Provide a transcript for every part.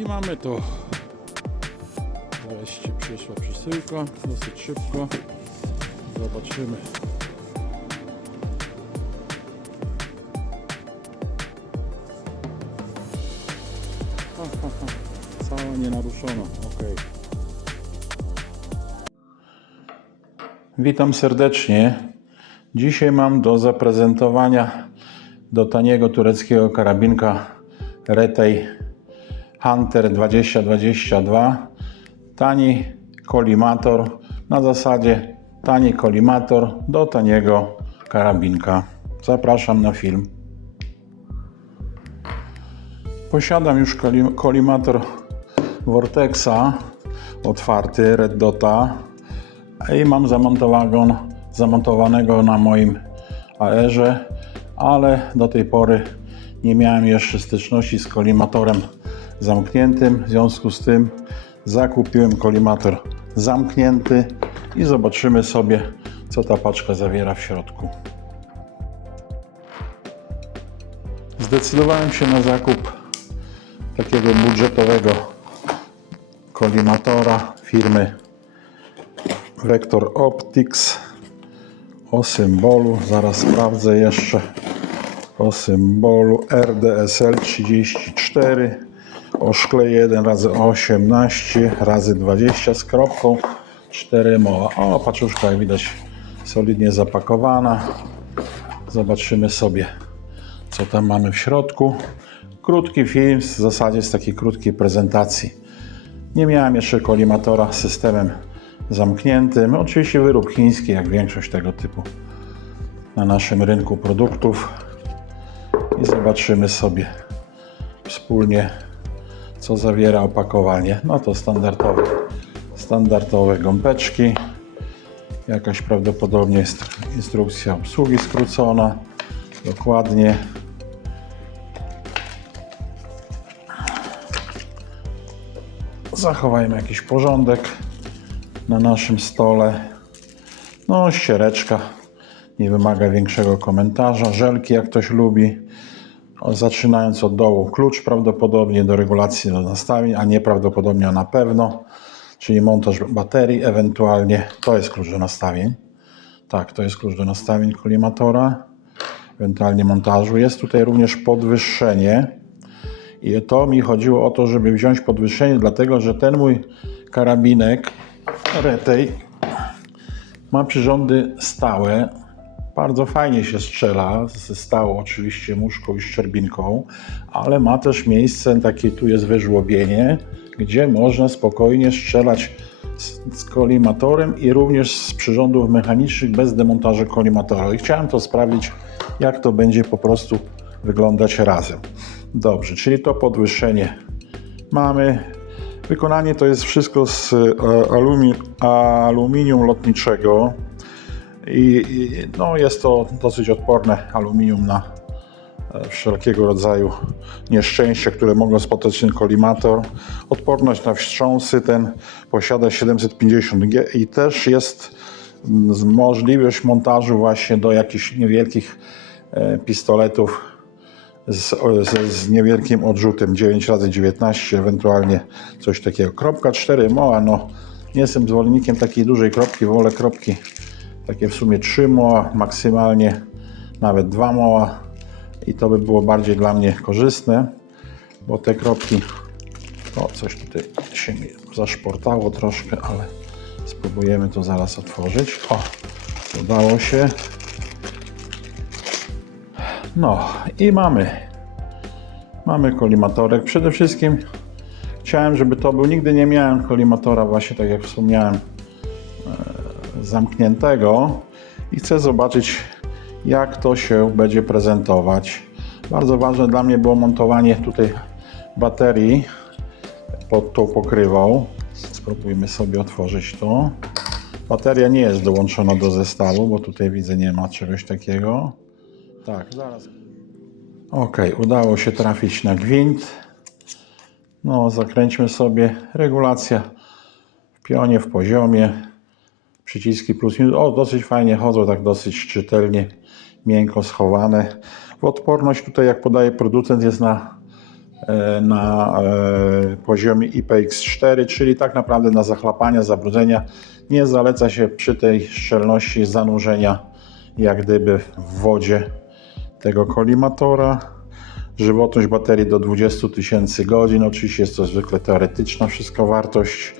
I mamy to. Wreszcie przyszła przesyłka, dosyć szybko. Zobaczymy. Ha, ha, ha. Cała nienaruszona, ok. Witam serdecznie. Dzisiaj mam do zaprezentowania do taniego tureckiego karabinka Retej Hunter 2022 tani kolimator na zasadzie tani kolimator do taniego karabinka. Zapraszam na film. Posiadam już koli- kolimator Vortexa otwarty Red Dota i mam zamontowanego, zamontowanego na moim AR-ze, ale do tej pory nie miałem jeszcze styczności z kolimatorem zamkniętym. W związku z tym zakupiłem kolimator zamknięty i zobaczymy sobie, co ta paczka zawiera w środku. Zdecydowałem się na zakup takiego budżetowego kolimatora firmy Vector Optics o symbolu, zaraz sprawdzę jeszcze o symbolu RDSL 34 o szkle 1 razy 18 razy 20 z kropką 4 moła. O, paczuszka jak widać solidnie zapakowana. Zobaczymy sobie co tam mamy w środku. Krótki film, w zasadzie z takiej krótkiej prezentacji. Nie miałem jeszcze kolimatora z systemem zamkniętym. Oczywiście wyrób chiński, jak większość tego typu na naszym rynku produktów. I zobaczymy sobie wspólnie, co zawiera opakowanie. No to standardowe, standardowe gąbeczki. Jakaś prawdopodobnie jest instrukcja obsługi skrócona. Dokładnie. Zachowajmy jakiś porządek na naszym stole. No, ściereczka nie wymaga większego komentarza. Żelki, jak ktoś lubi. Zaczynając od dołu, klucz prawdopodobnie do regulacji nastawień, a nie prawdopodobnie, a na pewno. Czyli montaż baterii, ewentualnie to jest klucz do nastawień. Tak, to jest klucz do nastawień kolimatora, ewentualnie montażu. Jest tutaj również podwyższenie. I to mi chodziło o to, żeby wziąć podwyższenie, dlatego że ten mój karabinek Retej ma przyrządy stałe. Bardzo fajnie się strzela ze stałą oczywiście muszką i szczerbinką, ale ma też miejsce, takie tu jest wyżłobienie, gdzie można spokojnie strzelać z, z kolimatorem i również z przyrządów mechanicznych bez demontażu kolimatora. I chciałem to sprawdzić, jak to będzie po prostu wyglądać razem. Dobrze, czyli to podwyższenie mamy. Wykonanie to jest wszystko z e, alumi, aluminium lotniczego i, i no jest to dosyć odporne aluminium na e, wszelkiego rodzaju nieszczęścia, które mogą spotkać ten kolimator. Odporność na wstrząsy ten posiada 750G i też jest mm, możliwość montażu właśnie do jakichś niewielkich e, pistoletów z, z, z niewielkim odrzutem 9 razy 19 ewentualnie coś takiego. Kropka 4 moła, no nie jestem zwolennikiem takiej dużej kropki, wolę kropki takie w sumie 3 moła, maksymalnie nawet 2 moła i to by było bardziej dla mnie korzystne, bo te kropki, o coś tutaj się mi zaszportało troszkę, ale spróbujemy to zaraz otworzyć. O, udało się. No i mamy. Mamy kolimatorek. Przede wszystkim chciałem, żeby to był. Nigdy nie miałem kolimatora, właśnie tak jak wspomniałem, e, zamkniętego i chcę zobaczyć, jak to się będzie prezentować. Bardzo ważne dla mnie było montowanie tutaj baterii pod tą pokrywą. Spróbujmy sobie otworzyć to. Bateria nie jest dołączona do zestawu, bo tutaj widzę nie ma czegoś takiego. Tak, zaraz. Ok, udało się trafić na gwint. No, zakręćmy sobie. Regulacja w pionie, w poziomie. Przyciski plus minus. O, dosyć fajnie chodzą, tak dosyć czytelnie, miękko schowane. Odporność tutaj, jak podaje producent, jest na e, na e, poziomie IPX4, czyli tak naprawdę na zachlapania, zabrudzenia. Nie zaleca się przy tej szczelności zanurzenia jak gdyby w wodzie tego kolimatora. Żywotność baterii do 20 tysięcy godzin. Oczywiście jest to zwykle teoretyczna wszystko wartość.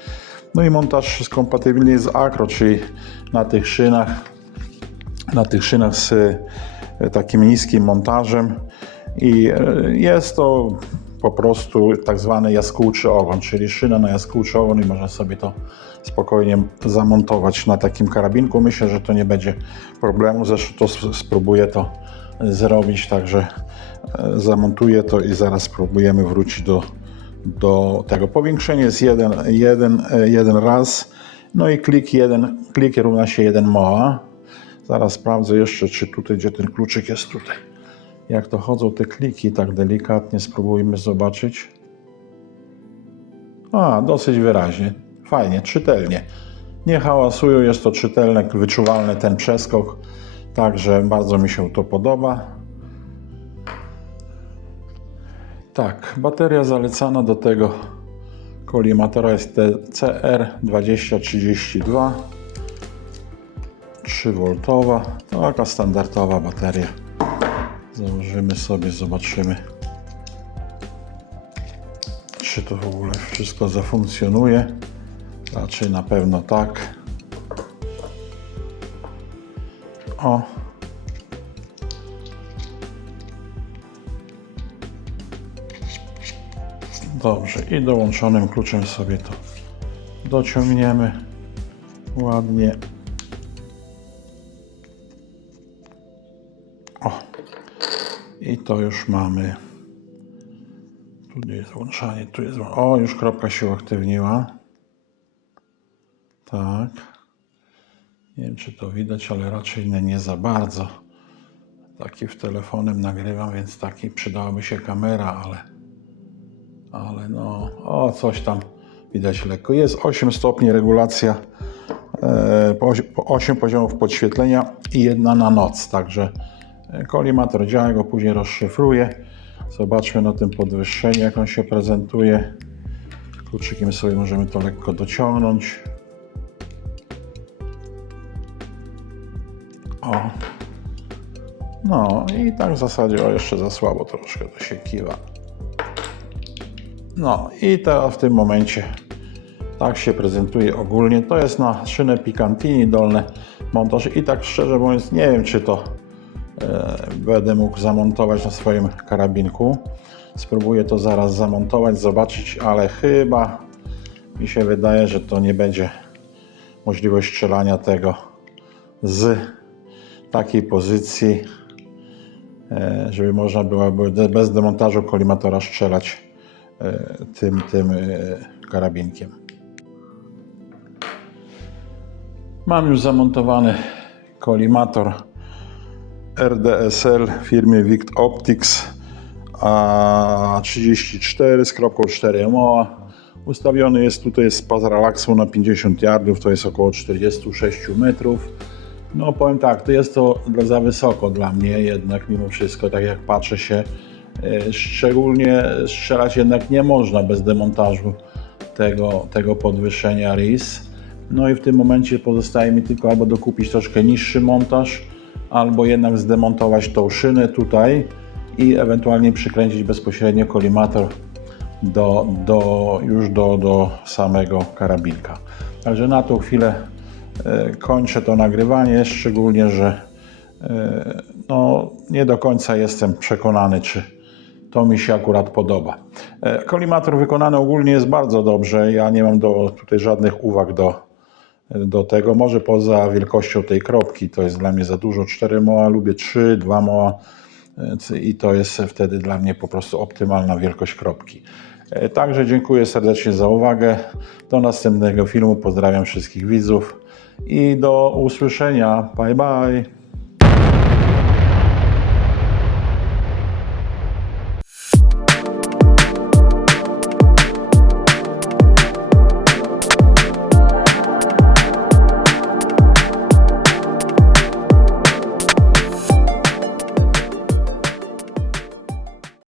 No i montaż jest kompatybilny z Acro, czyli na tych szynach, na tych szynach z e, takim niskim montażem i e, jest to po prostu tak zwany jaskółczy ogon, czyli szyna na jaskółczy ogon i można sobie to spokojnie zamontować na takim karabinku. Myślę, że to nie będzie problemu, zresztą to spróbuję to zrobić, także e, zamontuję to i zaraz spróbujemy wrócić do, do tego. Powiększenie jest jeden, jeden, e, jeden raz, no i klik, jeden, klik równa się 1 moa. Zaraz sprawdzę jeszcze, czy tutaj, gdzie ten kluczyk jest tutaj. Jak to chodzą te kliki, tak delikatnie spróbujmy zobaczyć. A, dosyć wyraźnie. Fajnie, czytelnie. Nie hałasują, jest to czytelne, wyczuwalny ten przeskok. Także bardzo mi się to podoba. Tak, bateria zalecana do tego kolimatora jest CR2032 3V, taka standardowa bateria. Założymy sobie, zobaczymy, czy to w ogóle wszystko zafunkcjonuje. Raczej na pewno tak. O. Dobrze, i dołączonym kluczem sobie to dociągniemy ładnie. O. I to już mamy. Tu jest włączanie, tu jest. O, już kropka się uaktywniła. Tak. Nie wiem, czy to widać, ale raczej nie, nie za bardzo. Taki w telefonem nagrywam, więc taki przydałaby się kamera, ale. Ale no, o, coś tam widać lekko. Jest 8 stopni regulacja, e, po osi- po 8 poziomów podświetlenia i jedna na noc. Także e, kolimator działa, go później rozszyfruję. Zobaczmy na tym podwyższeniu, jak on się prezentuje. Kluczykiem sobie możemy to lekko dociągnąć. O. No i tak w zasadzie, o jeszcze za słabo troszkę to się kiwa. No i teraz w tym momencie tak się prezentuje ogólnie. To jest na szynę Picantini dolny montaż i tak szczerze mówiąc nie wiem czy to e, będę mógł zamontować na swoim karabinku. Spróbuję to zaraz zamontować, zobaczyć, ale chyba mi się wydaje, że to nie będzie możliwość strzelania tego z takiej pozycji, e, żeby można było by bez demontażu kolimatora strzelać tym, tym e, karabinkiem. Mam już zamontowany kolimator RDSL firmy Vict Optics A34 z kropką 4 MO. Ustawiony jest tutaj z pas relaksu na 50 yardów, to jest około 46 metrów. No powiem tak, to jest to za wysoko dla mnie jednak mimo wszystko, tak jak patrzę się. E, Szczególnie strzelać jednak nie można bez demontażu tego, tego podwyższenia RIS. No i w tym momencie pozostaje mi tylko albo dokupić troszkę niższy montaż, albo jednak zdemontować tą szynę tutaj i ewentualnie przykręcić bezpośrednio kolimator do, do, już do, do samego karabinka. Także na tą chwilę e, kończę to nagrywanie, szczególnie, że e, no, nie do końca jestem przekonany, czy to mi się akurat podoba. E, Kolimator wykonany ogólnie jest bardzo dobrze. Ja nie mam do, tutaj żadnych uwag do, do tego. Może poza wielkością tej kropki, to jest dla mnie za dużo. 4 moa, lubię 3, 2 moa i to jest wtedy dla mnie po prostu optymalna wielkość kropki. E, Także dziękuję serdecznie za uwagę. Do następnego filmu. Pozdrawiam wszystkich widzów i do usłyszenia. Bye bye.